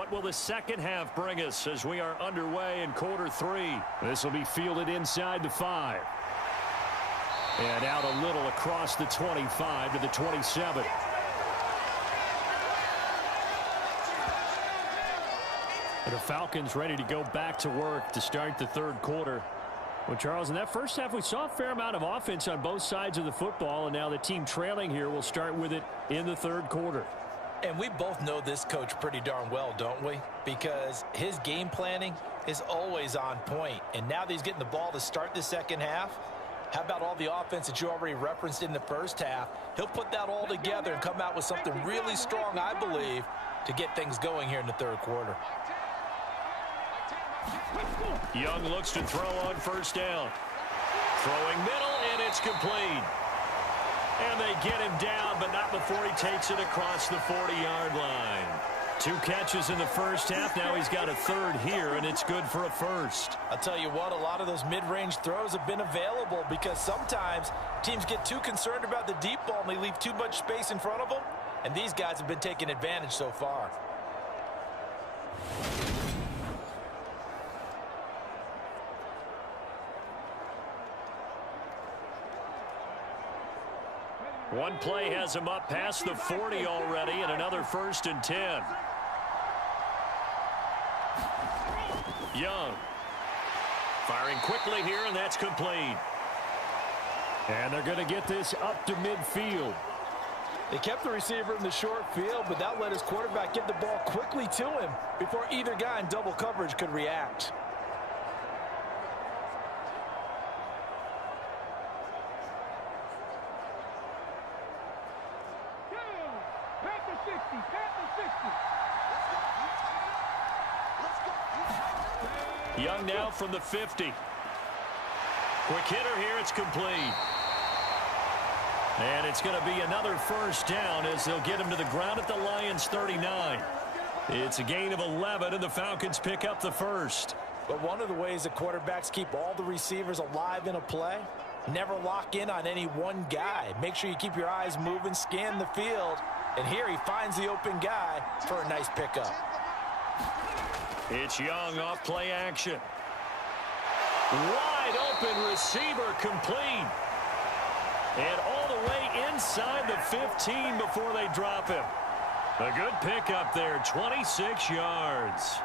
What will the second half bring us as we are underway in quarter 3? This will be fielded inside the 5. And out a little across the 25 to the 27. The Falcons ready to go back to work to start the third quarter. Well, Charles, in that first half, we saw a fair amount of offense on both sides of the football, and now the team trailing here will start with it in the third quarter. And we both know this coach pretty darn well, don't we? Because his game planning is always on point. And now that he's getting the ball to start the second half, how about all the offense that you already referenced in the first half? He'll put that all together and come out with something really strong, I believe, to get things going here in the third quarter. Young looks to throw on first down. Throwing middle, and it's complete. And they get him down, but not before he takes it across the 40-yard line. 2 catches in the first half. Now he's got a third here, and it's good for a first. I'll tell you what, a lot of those mid-range throws have been available because sometimes teams get too concerned about the deep ball and they leave too much space in front of them. And these guys have been taking advantage so far. One play has him up past the 40 already, and another 1st and 10. Young firing quickly here, and that's complete. And they're going to get this up to midfield. They kept the receiver in the short field, but that let his quarterback get the ball quickly to him before either guy in double coverage could react. Young now from the 50. Quick hitter here, it's complete. And it's going to be another first down as they'll get him to the ground at the Lions' 39. It's a gain of 11, and the Falcons pick up the first. But one of the ways the quarterbacks keep all the receivers alive in a play, never lock in on any one guy. Make sure you keep your eyes moving, scan the field, and here he finds the open guy for a nice pickup. It's Young off play action. Wide open receiver complete. And all the way inside the 15 before they drop him. A good pickup there, 26 yards.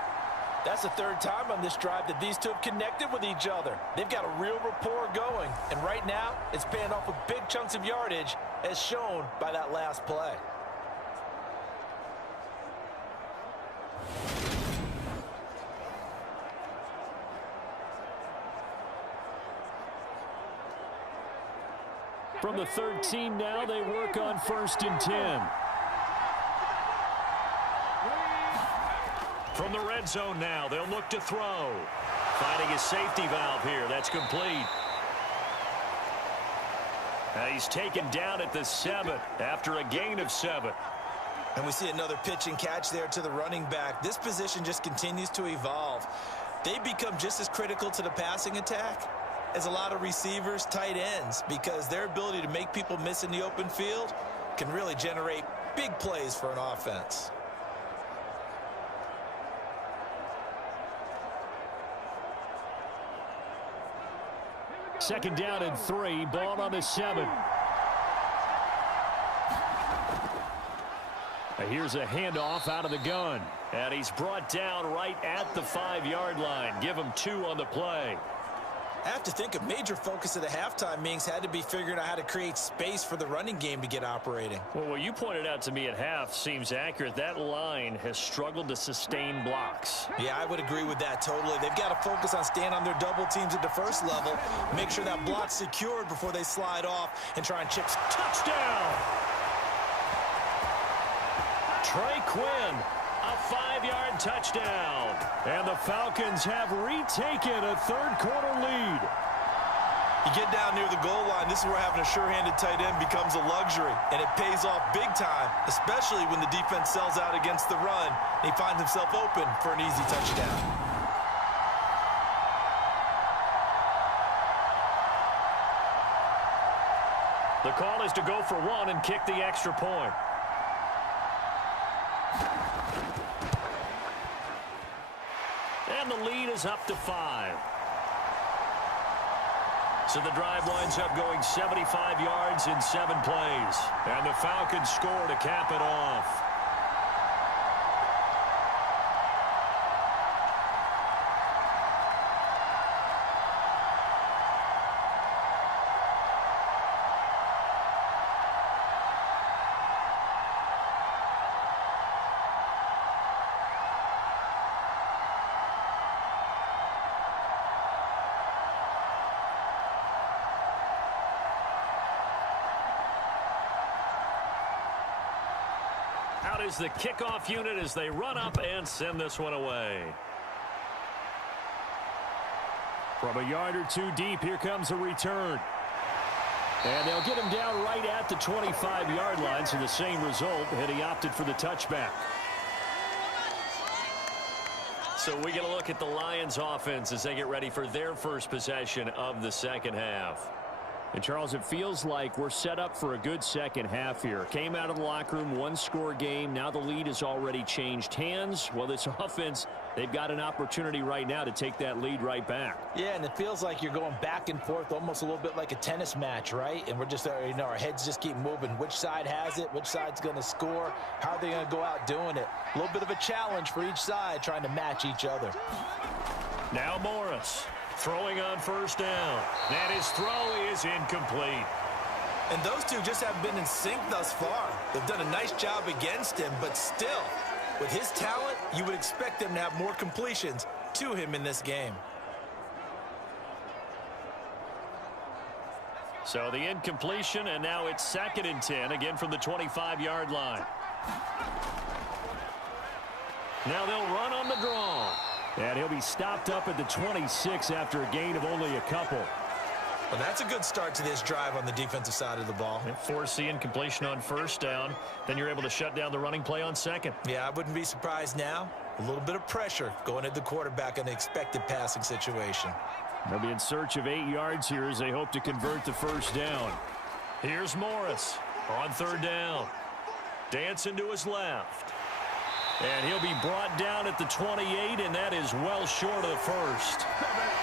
That's the third time on this drive that these two have connected with each other. They've got a real rapport going. And right now, it's paying off with big chunks of yardage as shown by that last play. From the 13 now, they work on 1st and 10. From the red zone now, they'll look to throw. Finding his safety valve here. That's complete. Now he's taken down at the 7 after a gain of 7. And we see another pitch and catch there to the running back. This position just continues to evolve. They become just as critical to the passing attack as a lot of receivers, tight ends, because their ability to make people miss in the open field can really generate big plays for an offense. Second down and 3, ball on the 7. Here's a handoff out of the gun. And he's brought down right at the 5-yard line. Give him 2 on the play. I have to think a major focus of the halftime meetings had to be figuring out how to create space for the running game to get operating. Well, what you pointed out to me at half seems accurate. That line has struggled to sustain blocks. Yeah, I would agree with that totally. They've got to focus on staying on their double teams at the first level, make sure that block's secured before they slide off and try and chip. Touchdown! Trey Quinn, a 5-yard touchdown. And the Falcons have retaken a third-quarter lead. You get down near the goal line, this is where having a sure-handed tight end becomes a luxury, and it pays off big time, especially when the defense sells out against the run, and he finds himself open for an easy touchdown. The call is to go for 1 and kick the extra point. And the lead is up to 5. So the drive winds up going 75 yards in 7 plays. And the Falcons score to cap it off. Out is the kickoff unit as they run up and send this one away. From a yard or 2 deep, here comes a return. And they'll get him down right at the 25-yard line, so the same result, and he opted for the touchback. So we get a look at the Lions offense as they get ready for their first possession of the second half. And, Charles, it feels like we're set up for a good second half here. Came out of the locker room, 1-score game. Now the lead has already changed hands. Well, this offense, they've got an opportunity right now to take that lead right back. Yeah, and it feels like you're going back and forth almost a little bit like a tennis match, right? And we're just, our heads just keep moving. Which side has it? Which side's going to score? How are they going to go out doing it? A little bit of a challenge for each side trying to match each other. Now Morris. Throwing on first down. And his throw is incomplete. And those two just haven't been in sync thus far. They've done a nice job against him, but still, with his talent, you would expect them to have more completions to him in this game. So the incompletion, and now it's 2nd and 10, again from the 25-yard line. Now they'll run on the draw. And he'll be stopped up at the 26 after a gain of only a couple. Well, that's a good start to this drive on the defensive side of the ball. Force the incompletion on first down. Then you're able to shut down the running play on second. Yeah, I wouldn't be surprised now. A little bit of pressure going at the quarterback in an expected passing situation. They'll be in search of 8 yards here as they hope to convert the first down. Here's Morris on 3rd down. Dancing to his left. And he'll be brought down at the 28, and that is well short of the first.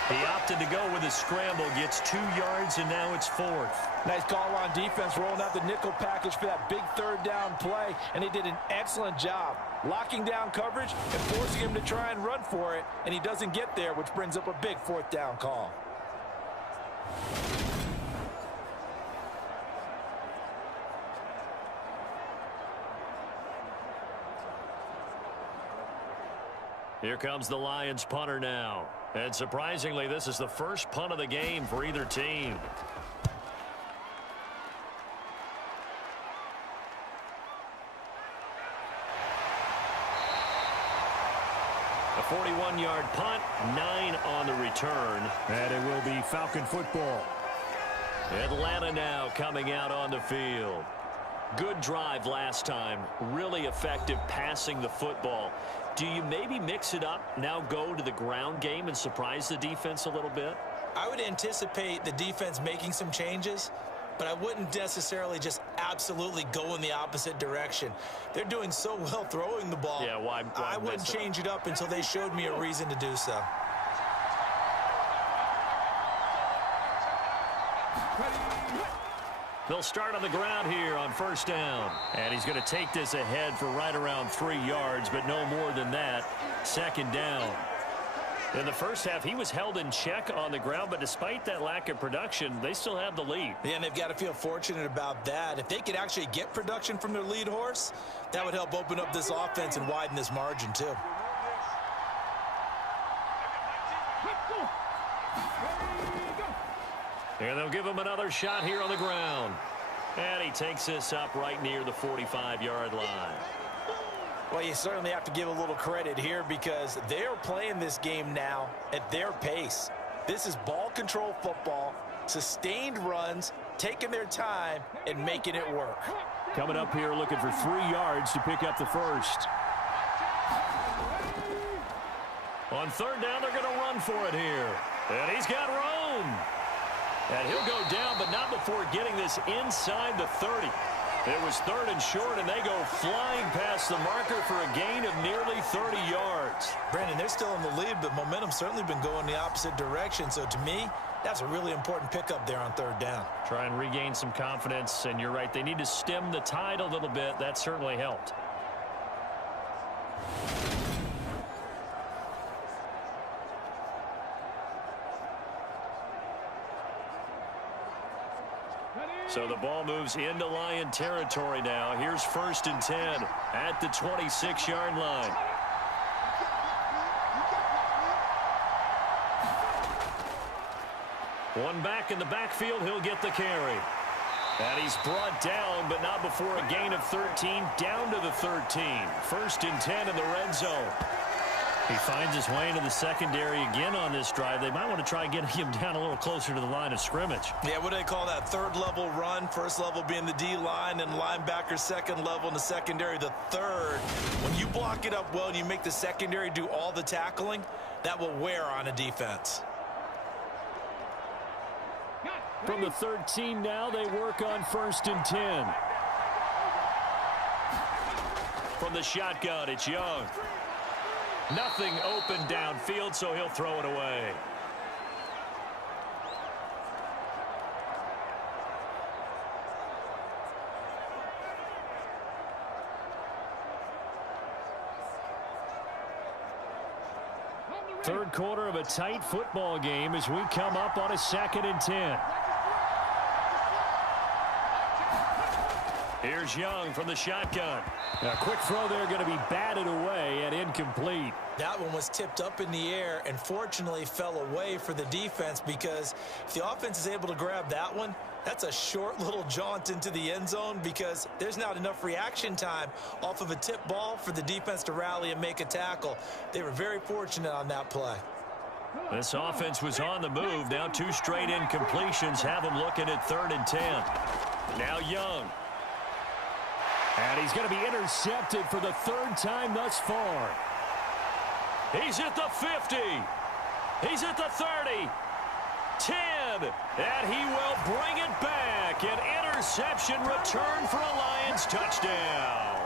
He opted to go with a scramble, gets 2 yards, and now it's 4th. Nice call on defense, rolling out the nickel package for that big 3rd down play, and they did an excellent job locking down coverage and forcing him to try and run for it, and he doesn't get there, which brings up a big 4th down call. Here comes the Lions punter now. And surprisingly, this is the first punt of the game for either team. A 41-yard punt, 9 on the return. And it will be Falcon football. Atlanta now coming out on the field. Good drive last time. Really effective passing the football. Do you maybe mix it up, now go to the ground game and surprise the defense a little bit? I would anticipate the defense making some changes, but I wouldn't necessarily just absolutely go in the opposite direction. They're doing so well throwing the ball. Yeah, why I wouldn't change it up until they showed me a reason to do so. They'll start on the ground here on first down. And he's going to take this ahead for right around 3 yards, but no more than that. 2nd down. In the first half, he was held in check on the ground, but despite that lack of production, they still have the lead. Yeah, and they've got to feel fortunate about that. If they could actually get production from their lead horse, that would help open up this offense and widen this margin too. And they'll give him another shot here on the ground. And he takes this up right near the 45-yard line. Well, you certainly have to give a little credit here because they're playing this game now at their pace. This is ball control football, sustained runs, taking their time, and making it work. Coming up here looking for 3 yards to pick up the first. On 3rd down, they're going to run for it here. And he's got room. And he'll go down, but not before getting this inside the 30. It was 3rd and short, and they go flying past the marker for a gain of nearly 30 yards. yards. Brandon, they're still in the lead, but momentum's certainly been going the opposite direction. So to me, that's a really important pickup there on third down. Try and regain some confidence, and you're right. They need to stem the tide a little bit. That certainly helped. So the ball moves into Lion territory now. Here's 1st and 10 at the 26-yard line. One back in the backfield. He'll get the carry. And he's brought down, but not before a gain of 13, down to the 13. 1st and 10 in the red zone. He finds his way into the secondary again on this drive. They might want to try getting him down a little closer to the line of scrimmage. Yeah, what do they call that? Third level run. First level being the D-line and linebacker. Second level in the secondary, the third. When you block it up well and you make the secondary do all the tackling, that will wear on a defense. From the 13 now, they work on 1st and 10. From the shotgun, it's Young. Nothing open downfield, so he'll throw it away. Third quarter of a tight football game as we come up on a 2nd and 10. Here's Young from the shotgun. A quick throw there going to be batted away and incomplete. That one was tipped up in the air and fortunately fell away for the defense, because if the offense is able to grab that one, that's a short little jaunt into the end zone, because there's not enough reaction time off of a tip ball for the defense to rally and make a tackle. They were very fortunate on that play. This offense was on the move. Now 2 straight incompletions have them looking at 3rd and 10. Now Young. And he's going to be intercepted for the 3rd time thus far. He's at the 50. He's at the 30. 10. And he will bring it back. An interception return for a Lions touchdown.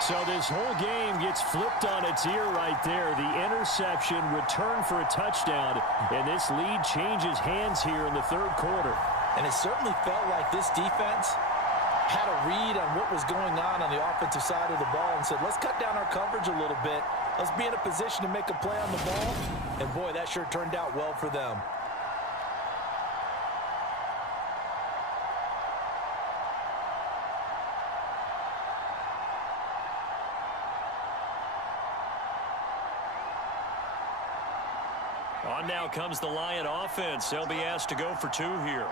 So this whole game gets flipped on its ear right there. The interception, return for a touchdown. And this lead changes hands here in the 3rd quarter. And it certainly felt like this defense had a read on what was going on the offensive side of the ball and said, let's cut down our coverage a little bit. Let's be in a position to make a play on the ball. And, boy, that sure turned out well for them. On now comes the Lion offense. They'll be asked to go for 2 here.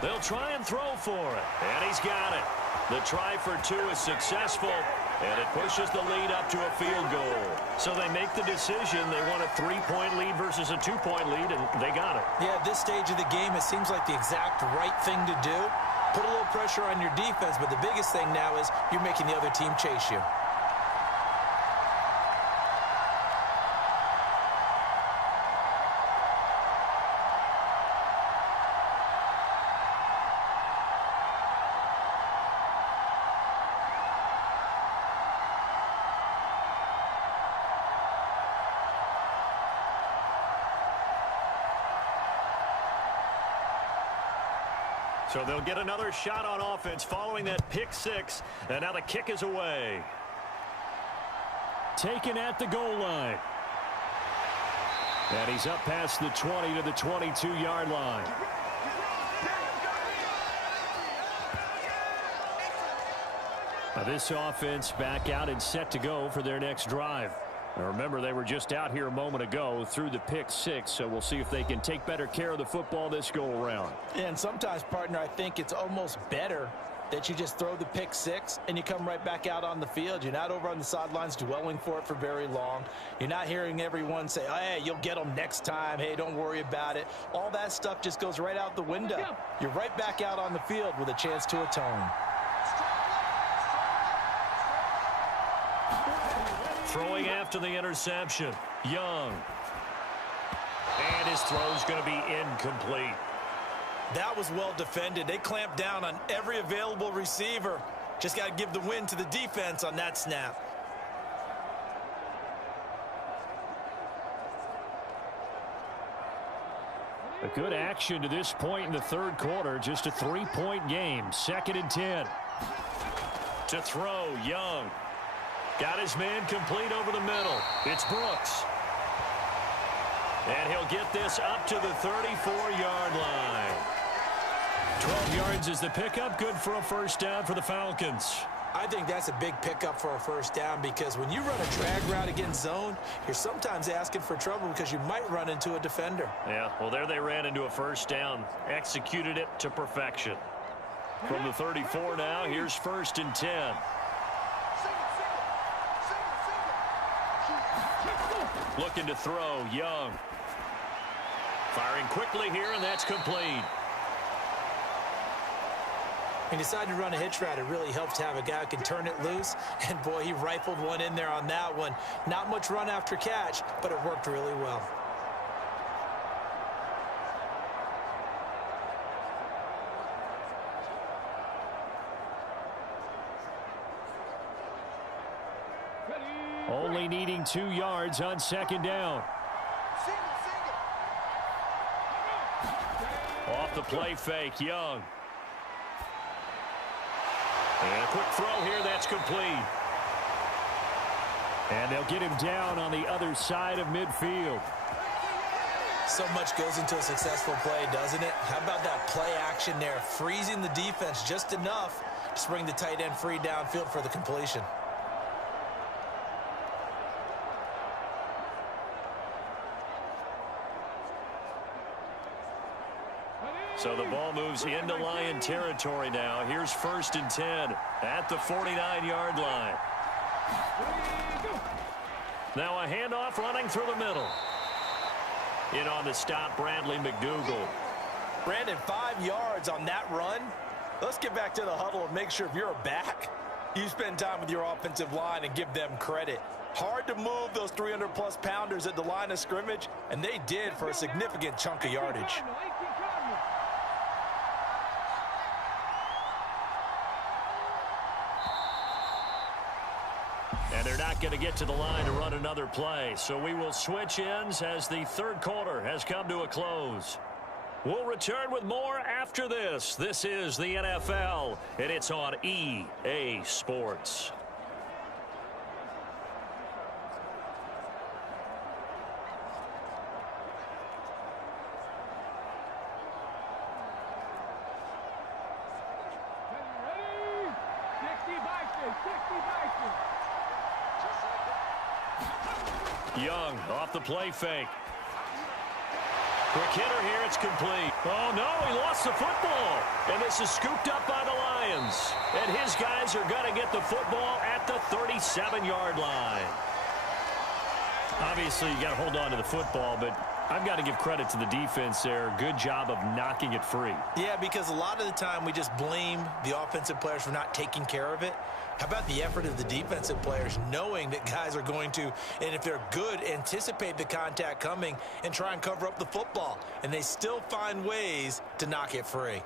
They'll try and throw for it. And he's got it. The try for 2 is successful. And it pushes the lead up to a field goal. So they make the decision. They want a 3-point lead versus a 2-point lead, and they got it. Yeah, at this stage of the game, it seems like the exact right thing to do. Put a little pressure on your defense, but the biggest thing now is you're making the other team chase you. So they'll get another shot on offense following that pick 6. And now the kick is away. Taken at the goal line. And he's up past the 20 to the 22-yard line. Now this offense back out and set to go for their next drive. Now remember, they were just out here a moment ago through the pick 6, so we'll see if they can take better care of the football this go-around. And sometimes, partner, I think it's almost better that you just throw the pick 6 and you come right back out on the field. You're not over on the sidelines dwelling for it for very long. You're not hearing everyone say, oh, hey, you'll get them next time. Hey, don't worry about it. All that stuff just goes right out the window. You're right back out on the field with a chance to atone. Throwing after the interception, Young. And his throw's going to be incomplete. That was well defended. They clamped down on every available receiver. Just got to give the win to the defense on that snap. A good action to this point in the third quarter. Just a 3-point game. 2nd and 10. To throw, Young. Got his man complete over the middle. It's Brooks. And he'll get this up to the 34-yard line. 12 yards is the pickup. Good for a first down for the Falcons. I think that's a big pickup for a first down because when you run a drag route against zone, you're sometimes asking for trouble because you might run into a defender. Yeah, well, there they ran into a first down. Executed it to perfection. From the 34 now, here's 1st and 10. Looking to throw, Young. Firing quickly here, and that's complete. He decided to run a hitch route. It really helps to have a guy who can turn it loose. And, boy, he rifled one in there on that one. Not much run after catch, but it worked really well. Only needing 2 yards on 2nd down. Off the play fake, Young. And a quick throw here, that's complete. And they'll get him down on the other side of midfield. So much goes into a successful play, doesn't it? How about that play action there, freezing the defense just enough to bring the tight end free downfield for the completion. So the ball moves into Lion territory now. Here's 1st and 10 at the 49-yard line. Now a handoff running through the middle. In on the stop, Bradley McDougal. Brandon, 5 yards on that run. Let's get back to the huddle and make sure if you're a back, you spend time with your offensive line and give them credit. Hard to move those 300-plus pounders at the line of scrimmage, and they did for a significant chunk of yardage. And they're not going to get to the line to run another play. So we will switch ends as the third quarter has come to a close. We'll return with more after this. This is the NFL, and it's on EA Sports. Young off the play fake. Quick hitter here, it's complete. Oh no, he lost the football. And this is scooped up by the Lions. And his guys are going to get the football at the 37-yard line. Obviously, you got to hold on to the football, but I've got to give credit to the defense there. Good job of knocking it free. Yeah, because a lot of the time we just blame the offensive players for not taking care of it. How about the effort of the defensive players knowing that guys are going to, and if they're good, anticipate the contact coming and try and cover up the football. And they still find ways to knock it free.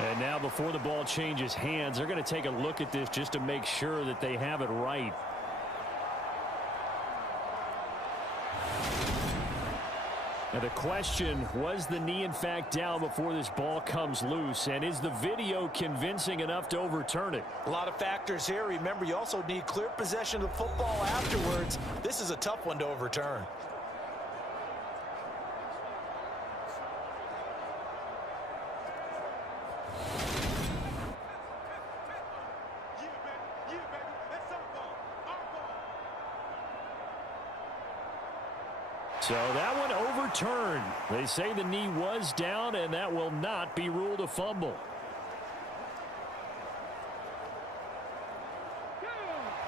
And now before the ball changes hands, they're going to take a look at this just to make sure that they have it right. Now the question, was the knee in fact down before this ball comes loose? And is the video convincing enough to overturn it? A lot of factors here. Remember, you also need clear possession of the football afterwards. This is a tough one to overturn. So that one overturned. They say the knee was down, and that will not be ruled a fumble.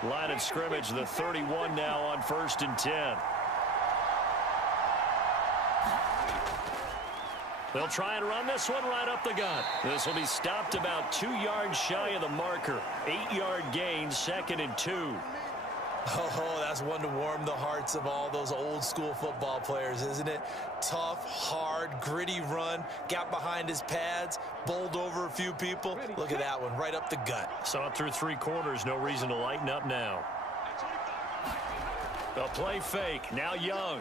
Line of scrimmage, the 31 now on 1st and 10. They'll try and run this one right up the gut. This will be stopped about 2 yards shy of the marker. 8-yard gain, 2nd and 2. Oh, that's one to warm the hearts of all those old school football players, isn't it? Tough, hard, gritty run, got behind his pads, bowled over a few people. Look at that one, right up the gut. Saw it through 3 quarters, no reason to lighten up now. A play fake, now Young.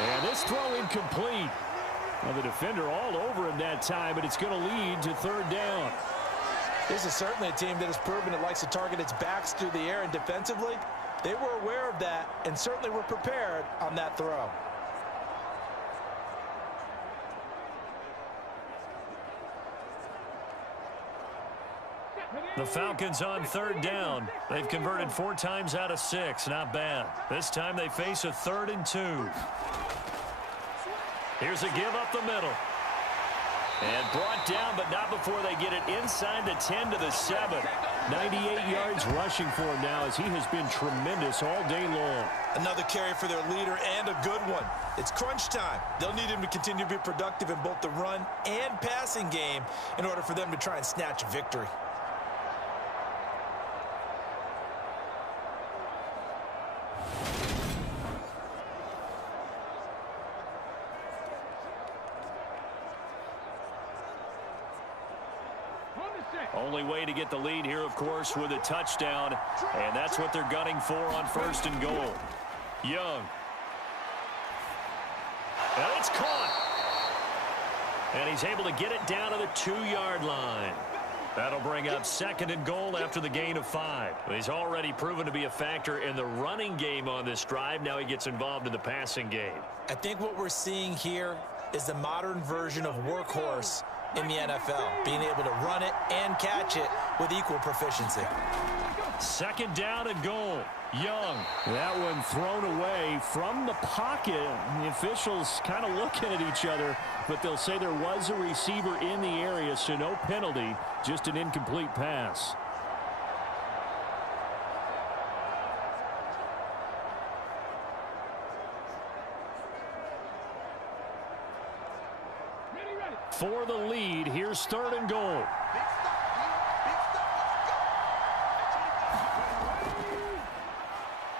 And this throw incomplete. Well, the defender all over him that time, but it's going to lead to 3rd down. This is certainly a team that has proven it likes to target its backs through the air, and defensively, they were aware of that and certainly were prepared on that throw. The Falcons on 3rd down. They've converted 4 times out of 6. Not bad. This time they face a 3rd and 2. Here's a give up the middle. And brought down, but not before they get it inside the 10 to the 7. 98 yards rushing for him now as he has been tremendous all day long. Another carry for their leader and a good one. It's crunch time. They'll need him to continue to be productive in both the run and passing game in order for them to try and snatch victory. Only way to get the lead here, of course, with a touchdown. And that's what they're gunning for on 1st and goal. Young. And it's caught. And he's able to get it down to the 2-yard line. That'll bring up 2nd and goal after the gain of 5. He's already proven to be a factor in the running game on this drive. Now he gets involved in the passing game. I think what we're seeing here is the modern version of workhorse in the NFL, being able to run it and catch it with equal proficiency. 2nd down and goal. Young. That one thrown away from the pocket. The officials kind of looking at each other, but they'll say there was a receiver in the area, so no penalty, just an incomplete pass. For the lead, here's 3rd and goal.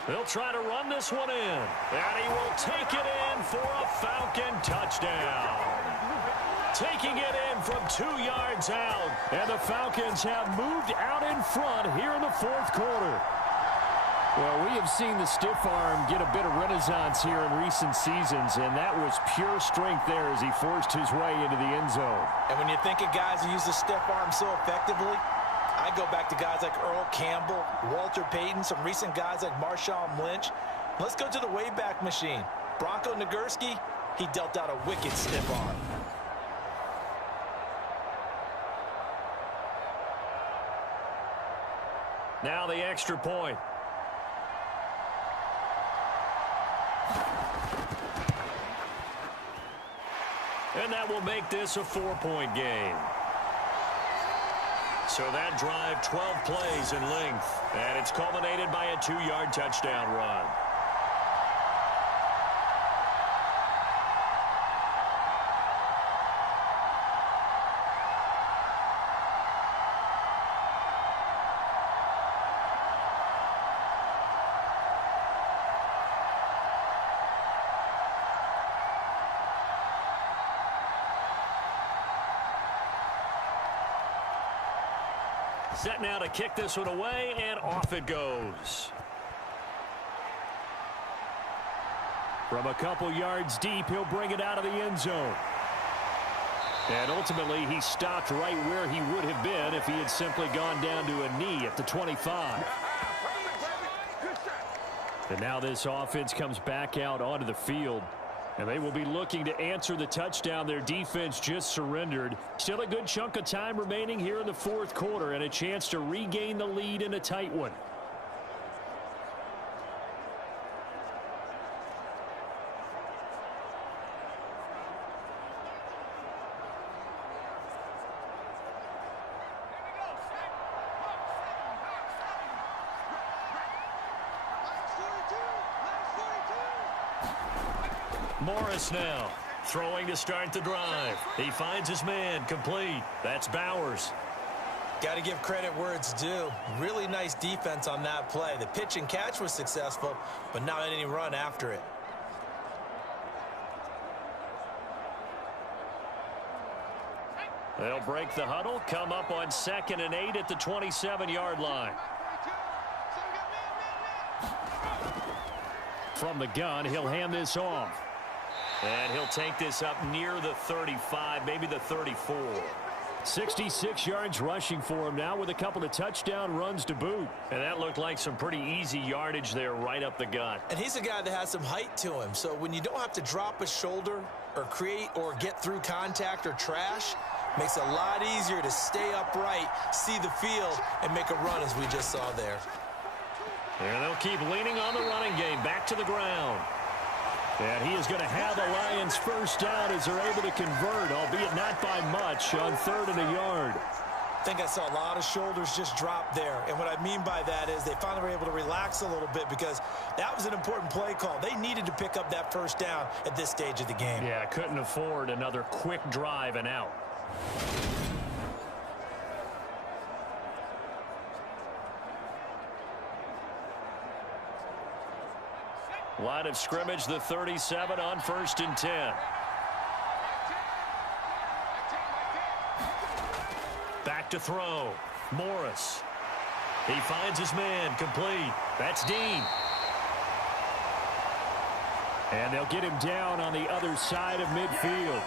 They'll try to run this one in. And he will take it in for a Falcon touchdown. Taking it in from 2 yards out. And the Falcons have moved out in front here in the 4th quarter. Well, we have seen the stiff arm get a bit of renaissance here in recent seasons, and that was pure strength there as he forced his way into the end zone. And when you think of guys who use the stiff arm so effectively, I go back to guys like Earl Campbell, Walter Payton, some recent guys like Marshawn Lynch. Let's go to the Wayback Machine. Bronco Nagurski, he dealt out a wicked stiff arm. Now the extra point. And that will make this a 4-point game. So that drive, 12 plays in length. And it's culminated by a 2-yard touchdown run. Set now to kick this one away, and off it goes. From a couple yards deep, he'll bring it out of the end zone. And ultimately, he stopped right where he would have been if he had simply gone down to a knee at the 25. And now this offense comes back out onto the field. And they will be looking to answer the touchdown their defense just surrendered. Still a good chunk of time remaining here in the 4th quarter and a chance to regain the lead in a tight one. Morris now throwing to start the drive. He finds his man complete. That's Bowers. Got to give credit where it's due. Really nice defense on that play. The pitch and catch was successful, but not any run after it. They'll break the huddle, come up on 2nd and 8 at the 27-yard line. From the gun, he'll hand this off. And he'll take this up near the 35, maybe the 34. 66 yards rushing for him now with a couple of touchdown runs to boot. And that looked like some pretty easy yardage there right up the gut. And he's a guy that has some height to him. So when you don't have to drop a shoulder or create or get through contact or trash, makes it a lot easier to stay upright, see the field, and make a run as we just saw there. And they'll keep leaning on the running game back to the ground. And he is going to have the Lions first down as they're able to convert, albeit not by much, on 3rd and a yard. I think I saw a lot of shoulders just drop there. And what I mean by that is they finally were able to relax a little bit because that was an important play call. They needed to pick up that first down at this stage of the game. Yeah, couldn't afford another quick drive and out. Line of scrimmage, the 37 on 1st and 10. Back to throw. Morris. He finds his man, complete. That's Dean. And they'll get him down on the other side of midfield.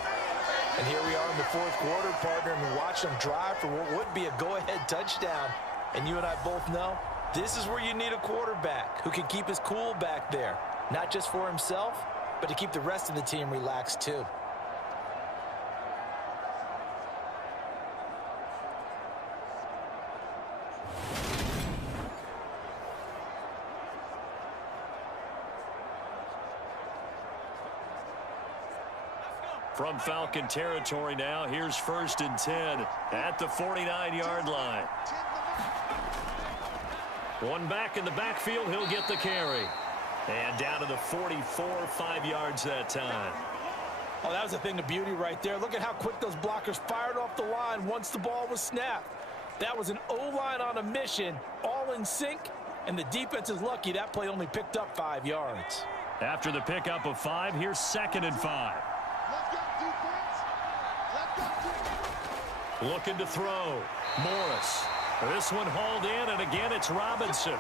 And here we are in the 4th quarter, partner, and watch them drive for what would be a go-ahead touchdown. And you and I both know this is where you need a quarterback who can keep his cool back there. Not just for himself, but to keep the rest of the team relaxed too. From Falcon territory now, here's 1st and 10 at the 49-yard line. One back in the backfield, he'll get the carry. And down to the 44, 5 yards that time. Oh, that was a thing of beauty right there. Look at how quick those blockers fired off the line once the ball was snapped. That was an O-line on a mission, all in sync, and the defense is lucky that play only picked up 5 yards. After the pickup of 5, here's 2nd and 5. Looking to throw. Morris. This one hauled in, and again it's Robinson.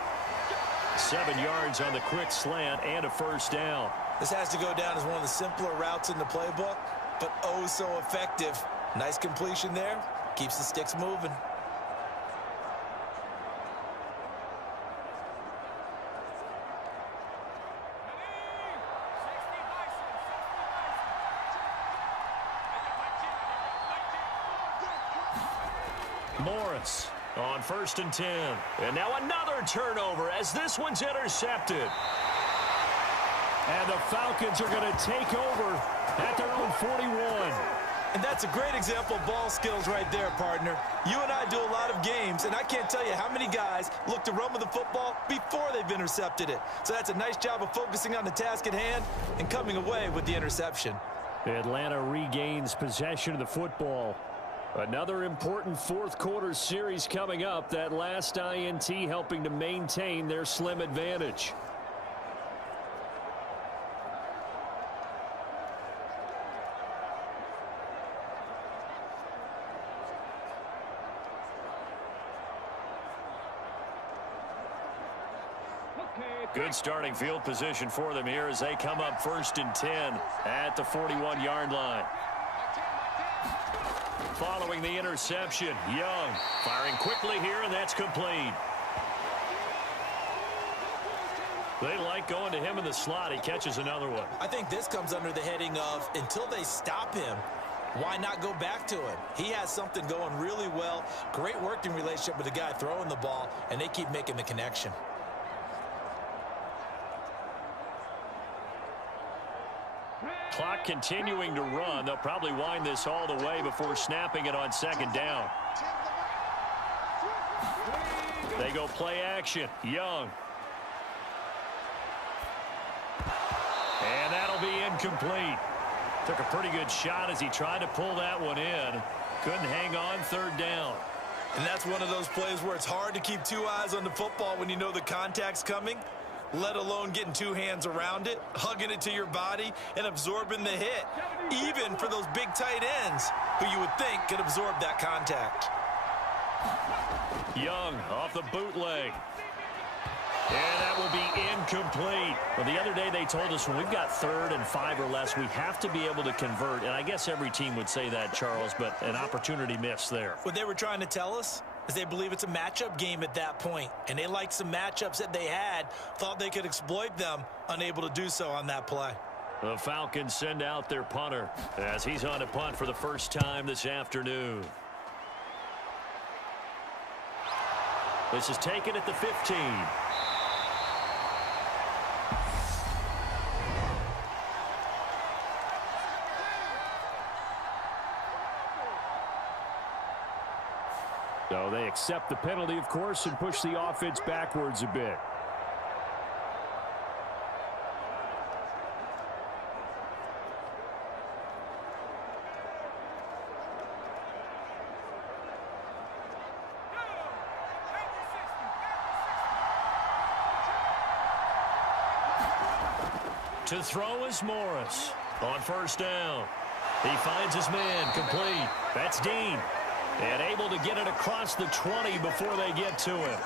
7 yards on the quick slant and a first down. This has to go down as one of the simpler routes in the playbook, but oh so effective. Nice completion there. Keeps the sticks moving. Morris on 1st and 10. And now another turnover as this one's intercepted. And the Falcons are going to take over at their own 41. And that's a great example of ball skills right there, partner. You and I do a lot of games, and I can't tell you how many guys look to run with the football before they've intercepted it. So that's a nice job of focusing on the task at hand and coming away with the interception. Atlanta regains possession of the football. Another important 4th quarter series coming up. That last INT helping to maintain their slim advantage. Good starting field position for them here as they come up 1st and 10 at the 41-yard line. Following the interception, Young firing quickly here, and that's complete. They like going to him in the slot. He catches another one. I think this comes under the heading of until they stop him, why not go back to him? He has something going really well. Great working relationship with the guy throwing the ball, and they keep making the connection. Clock continuing to run. They'll probably wind this all the way before snapping it on 2nd down. They go play action. Young. And that'll be incomplete. Took a pretty good shot as he tried to pull that one in. Couldn't hang on 3rd down. And that's one of those plays where it's hard to keep two eyes on the football when you know the contact's coming, let alone getting two hands around it, hugging it to your body, and absorbing the hit, even for those big tight ends who you would think could absorb that contact. Young off the bootleg. And that will be incomplete. Well, the other day they told us when we've got 3rd and 5 or less, we have to be able to convert. And I guess every team would say that, Charles, but an opportunity missed there. What they were trying to tell us is they believe it's a matchup game at that point. And they liked some matchups that they had, thought they could exploit them, unable to do so on that play. The Falcons send out their punter as he's on to punt for the first time this afternoon. This is taken at the 15. So they accept the penalty, of course, and push the offense backwards a bit. To throw is Morris on first down. He finds his man complete. That's Dean. And able to get it across the 20 before they get to him.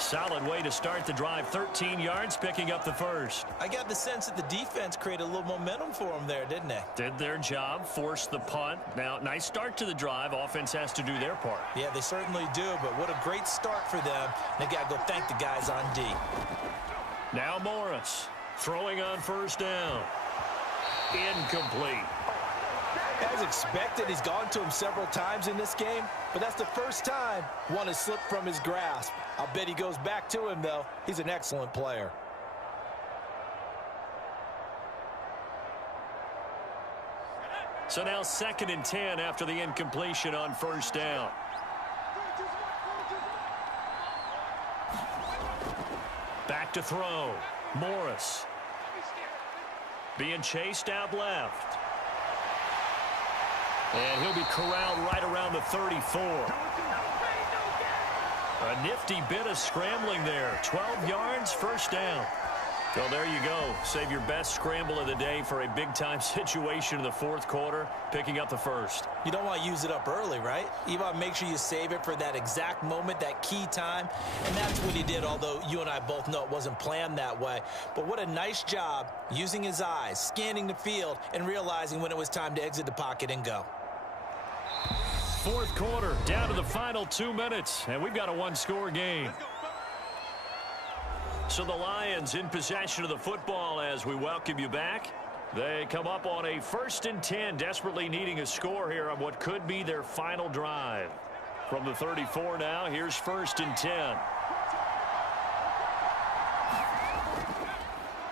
Solid way to start the drive. 13 yards, picking up the first. I got the sense that the defense created a little momentum for them there, didn't they? Did their job, forced the punt. Now, nice start to the drive. Offense has to do their part. Yeah, they certainly do, but what a great start for them. They got to go thank the guys on D. Now Morris throwing on first down. Incomplete. As expected, he's gone to him several times in this game, but that's the first time one has slipped from his grasp. I'll bet he goes back to him, though. He's an excellent player. So now 2nd and 10 after the incompletion on first down. Back to throw. Morris. Being chased out left. And he'll be corralled right around the 34. A nifty bit of scrambling there. 12 yards, first down. So there you go. Save your best scramble of the day for a big-time situation in the 4th quarter, picking up the first. You don't want to use it up early, right? You want to make sure you save it for that exact moment, that key time. And that's what he did, although you and I both know it wasn't planned that way. But what a nice job using his eyes, scanning the field, and realizing when it was time to exit the pocket and go. 4th quarter, down to the final 2 minutes, and we've got a one-score game. So the Lions in possession of the football as we welcome you back. They come up on a 1st and 10, desperately needing a score here on what could be their final drive. From the 34 now, here's 1st and 10.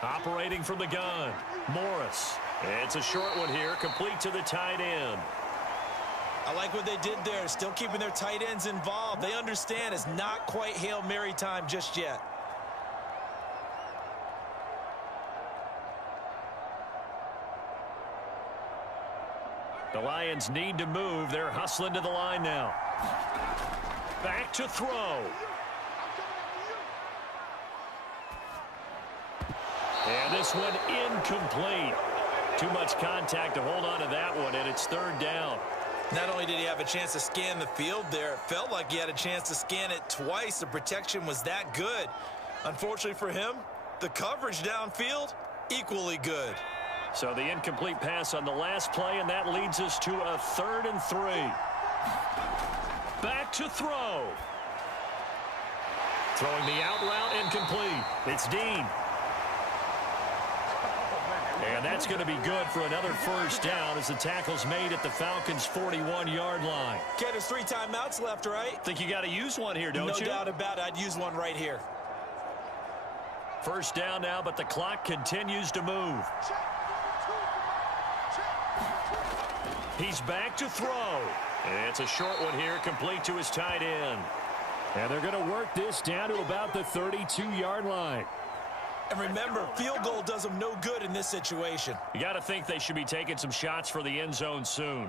Operating from the gun, Morris. It's a short one here, complete to the tight end. I like what they did there, still keeping their tight ends involved. They understand it's not quite Hail Mary time just yet. The Lions need to move. They're hustling to the line now. Back to throw. And this one incomplete. Too much contact to hold on to that one, and it's 3rd down. Not only did he have a chance to scan the field there, it felt like he had a chance to scan it twice. The protection was that good. Unfortunately for him, the coverage downfield, equally good. So the incomplete pass on the last play, and that leads us to a 3rd and 3. Back to throw. Throwing the out route incomplete. It's Dean. And that's going to be good for another first down as the tackle's made at the Falcons' 41-yard line. Okay, there's 3 timeouts left, right? Think you got to use one here, don't you? No doubt about it. I'd use one right here. First down now, but the clock continues to move. He's back to throw. It's a short one here, complete to his tight end. And they're going to work this down to about the 32-yard line. And remember, field goal does them no good in this situation. You got to think they should be taking some shots for the end zone soon.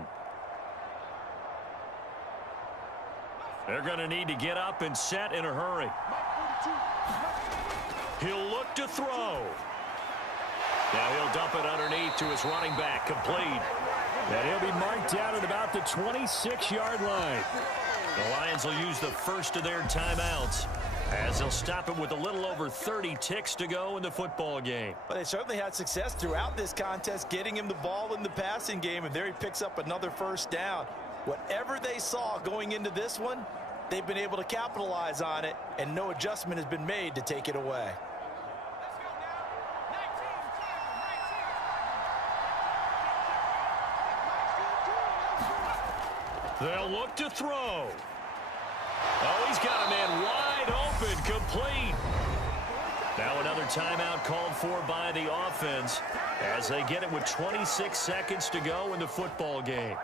They're going to need to get up and set in a hurry. He'll look to throw. Now he'll dump it underneath to his running back, complete. And he'll be marked down at about the 26-yard line. The Lions will use the first of their timeouts as they'll stop it with a little over 30 ticks to go in the football game. But they certainly had success throughout this contest, getting him the ball in the passing game, and there he picks up another first down. Whatever they saw going into this one, they've been able to capitalize on it, and no adjustment has been made to take it away. They'll look to throw. Oh, he's got a man wide open, complete. Now another timeout called for by the offense as they get it with 26 seconds to go in the football game.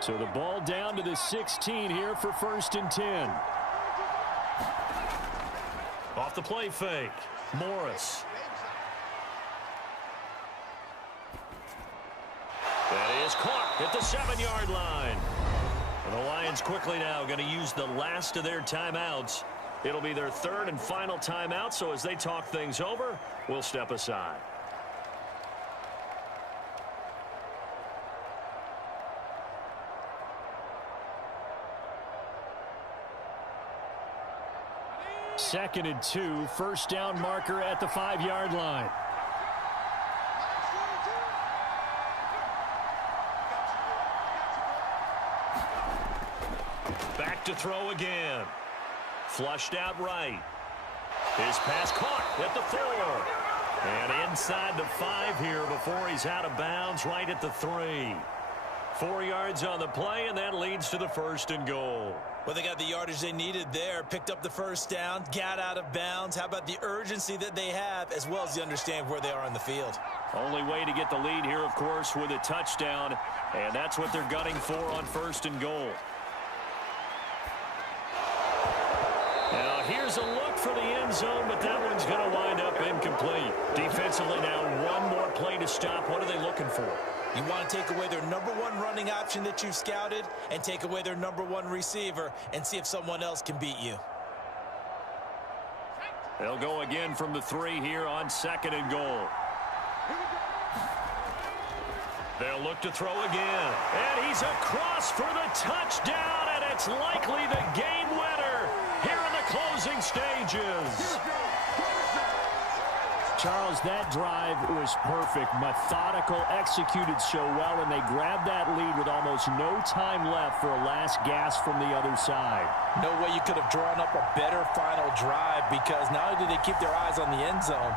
So the ball down to the 16 here for 1st and 10. Off the play fake, Morris. That is caught at the 7-yard line. And the Lions quickly now going to use the last of their timeouts. It'll be their third and final timeout, so as they talk things over, we'll step aside. Second and 2, first down marker at the 5-yard line. Back to throw again. Flushed out right. His pass caught at the 4. And inside the 5 here before he's out of bounds right at the 3. 4 yards on the play, and that leads to the 1st and goal. Well, they got the yardage they needed there, picked up the first down, got out of bounds. How about the urgency that they have, as well as the understand where they are on the field? Only way to get the lead here, of course, with a touchdown, and that's what they're gunning for on 1st and goal. Now, here's a look for the end zone, but that one's going to wind up incomplete. Defensively now, one more play to stop. What are they looking for? You want to take away their #1 running option that you've scouted and take away their #1 receiver and see if someone else can beat you. They'll go again from the 3 here on 2nd and goal. They'll look to throw again. And he's across for the touchdown, and it's likely the game winner here in the closing stages. Charles, that drive was perfect, methodical, executed so well, and they grabbed that lead with almost no time left for a last gasp from the other side. No way you could have drawn up a better final drive, because not only did they keep their eyes on the end zone,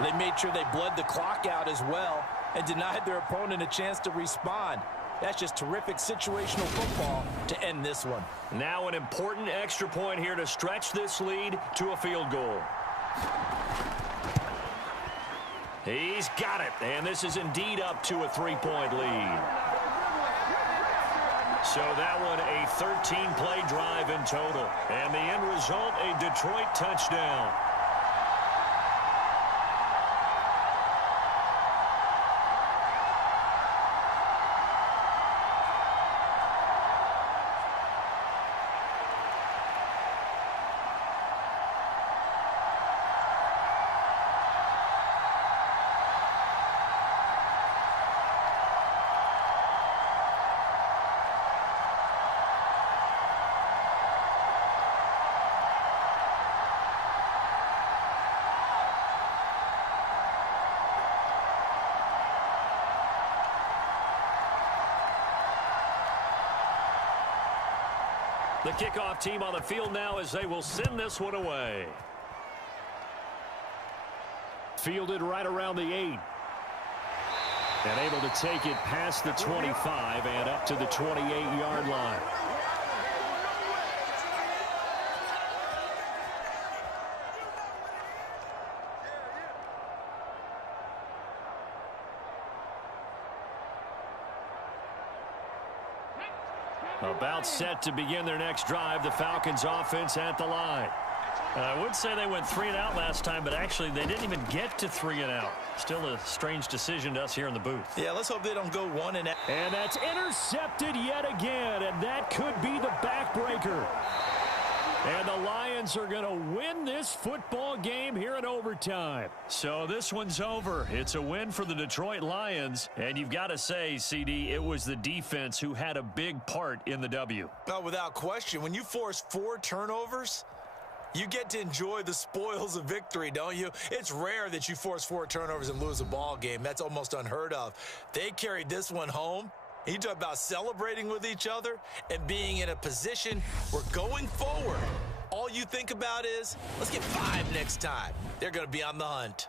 they made sure they bled the clock out as well and denied their opponent a chance to respond. That's just terrific situational football to end this one. Now an important extra point here to stretch this lead to a field goal. He's got it, and this is indeed up to a 3-point lead. So that one a 13-play drive in total, and the end result a Detroit touchdown. The kickoff team on the field now as they will send this one away. Fielded right around the 8. And able to take it past the 25 and up to the 28-yard line. About set to begin their next drive, the Falcons offense at the line. I would say they went 3 and out last time, but actually they didn't even get to 3 and out. Still a strange decision to us here in the booth. Yeah, let's hope they don't go 1 and out. And that's intercepted yet again, and that could be the backbreaker. And the Lions are going to win this football game here in overtime. So this one's over. It's a win for the Detroit Lions. And you've got to say, CD, it was the defense who had a big part in the W. No, without question. When you force 4 turnovers, you get to enjoy the spoils of victory, don't you? It's rare that you force 4 turnovers and lose a ball game. That's almost unheard of. They carried this one home. You talk about celebrating with each other and being in a position where going forward, all you think about is, let's get 5 next time. They're going to be on the hunt.